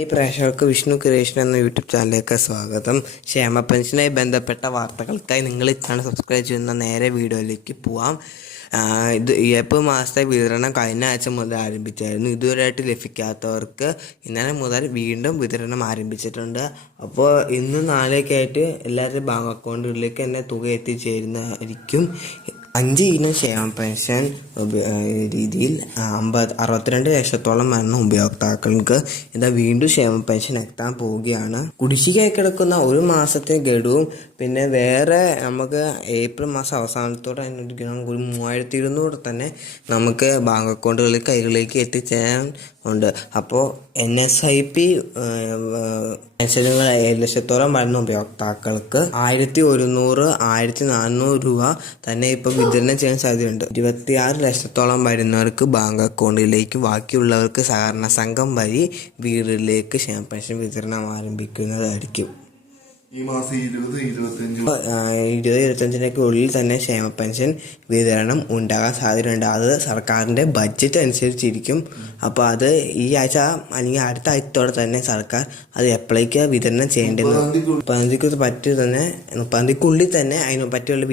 ഈ പ്രേക്ഷകർക്ക് വിഷ്ണു ക്രിയേഷൻ എന്ന യൂട്യൂബ് ചാനലിലേക്ക് സ്വാഗതം. ക്ഷേമ പെൻഷനുമായി ബന്ധപ്പെട്ട വാർത്തകൾക്കായി നിങ്ങൾ ഈ ചാനൽ സബ്സ്ക്രൈബ് ചെയ്യുന്ന നേരെ വീഡിയോയിലേക്ക് പോവാം. ഏപ്രിൽ മാസത്തെ വിതരണം കഴിഞ്ഞ ആഴ്ച മുതൽ ആരംഭിച്ചായിരുന്നു. ഇതുവരെയായിട്ട് ലഭിക്കാത്തവർക്ക് ഇന്നലെ മുതൽ വീണ്ടും വിതരണം ആരംഭിച്ചിട്ടുണ്ട്. അപ്പോൾ ഇന്ന് നാളെയൊക്കെ ആയിട്ട് എല്ലാവരുടെയും ബാങ്ക് അക്കൗണ്ടുകളിലേക്ക് തന്നെ തുക എത്തിച്ചേരുന്നതായിരിക്കും. 5 ഇനം ക്ഷേമ പെൻഷൻ രീതിയിൽ 62 ലക്ഷത്തോളം വരുന്ന ഉപയോക്താക്കൾക്ക് വീണ്ടും ക്ഷേമ പെൻഷൻ എത്താൻ പോവുകയാണ്. കുടിശ്ശികയായി കിടക്കുന്ന ഒരു മാസത്തെ ഗഡുവും പിന്നെ വേറെ നമുക്ക് ഏപ്രിൽ മാസം അവസാനത്തോടെ ഒരു 3200 തന്നെ നമുക്ക് ബാങ്ക് അക്കൗണ്ടുകളിൽ കൈകളിലേക്ക് എത്തിച്ചേരാൻ ഉണ്ട്. അപ്പോൾ NSIP പെൻഷനുകൾ 7 ലക്ഷത്തോളം വരുന്ന ഉപയോക്താക്കൾക്ക് 1100 1400 രൂപ തന്നെ ഇപ്പോൾ വിതരണം ചെയ്യാൻ സാധ്യതയുണ്ട്. 26 ലക്ഷത്തോളം വരുന്നവർക്ക് ബാങ്ക് അക്കൗണ്ടിലേക്ക്, ബാക്കിയുള്ളവർക്ക് സഹകരണ സംഘം വഴി വീടുകളിലേക്ക് ക്ഷേമ പെൻഷൻ വിതരണം ആരംഭിക്കുന്നതായിരിക്കും. ഈ മാസം 20-25 ഉള്ളിൽ തന്നെ ക്ഷേമ പെൻഷൻ വിതരണം ഉണ്ടാകാൻ സാധ്യതയുണ്ട്. അത് സർക്കാരിൻ്റെ ബഡ്ജറ്റ് അനുസരിച്ചിരിക്കും. അപ്പോൾ അത് ഈ ആഴ്ച അല്ലെങ്കിൽ അടുത്ത ആഴ്ചത്തോടെ തന്നെ സർക്കാർ അത് എപ്പോഴേക്ക് വിതരണം ചെയ്യേണ്ടത് 30-ക്കുള്ളിൽ തന്നെ അതിനെ പറ്റിയുള്ള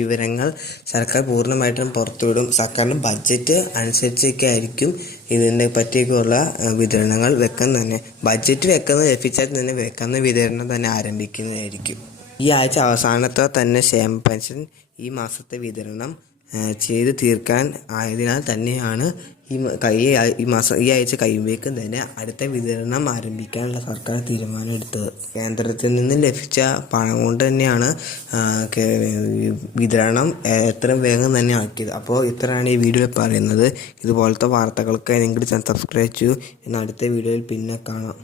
വിവരങ്ങൾ സർക്കാർ പൂർണ്ണമായിട്ടും പുറത്തുവിടും. സർക്കാരിൻ്റെ ബഡ്ജറ്റ് അനുസരിച്ചൊക്കെ ആയിരിക്കും ഇതിനെ പറ്റിയൊക്കെയുള്ള വിതരണങ്ങൾ തന്നെ ബഡ്ജറ്റ് ലഭിച്ചാൽ തന്നെ വെക്കുന്ന വിതരണം തന്നെ ആരംഭിക്കുന്നതായിരിക്കും. ഈ ആഴ്ച അവസാനത്തെ തന്നെ ക്ഷേമ പെൻഷൻ ഈ മാസത്തെ വിതരണം ചെയ്ത് തീർക്കാൻ ആയതിനാൽ തന്നെയാണ് ഈ ആഴ്ച കഴിയുമ്പോഴേക്കും തന്നെ അടുത്ത വിതരണം ആരംഭിക്കാനുള്ള സർക്കാർ തീരുമാനം എടുത്തത്. കേന്ദ്രത്തിൽ നിന്ന് ലഭിച്ച പണം കൊണ്ട് തന്നെയാണ് വിതരണം എത്രയും വേഗം തന്നെ ആക്കിയത്. അപ്പോൾ ഇത്രയാണ് ഈ വീഡിയോയിൽ പറയുന്നത്. ഇതുപോലത്തെ വാർത്തകൾക്ക് നിങ്ങൾ സബ്സ്ക്രൈബ് ചെയ്യൂ. അടുത്ത വീഡിയോയിൽ പിന്നെ കാണാം.